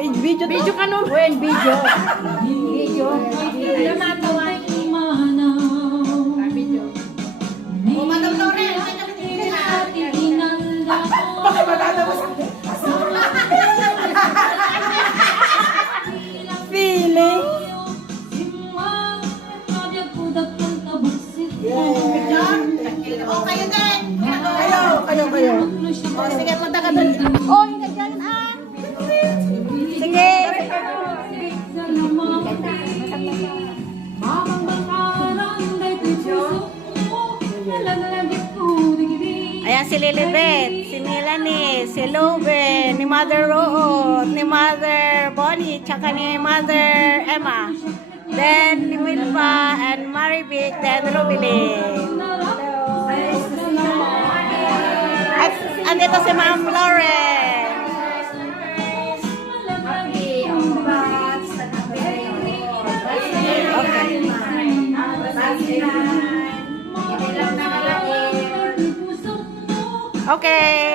video to. Video ka no? When video. Video. Video. O, Madam Lorel. Bakit maganda mo sa feeling? O, kayo din. Kayo. O, sige, punta ka doon. Oh, hindi dyan ah. Sige. Ayan si Lilibet, si Melanie, si Loven, ni Mother Root, ni Mother Bonnie, tsaka ni Mother Emma. Then ni Milva and Maribik, then Rubilin. At andito si Ma'am Lauren. Okay.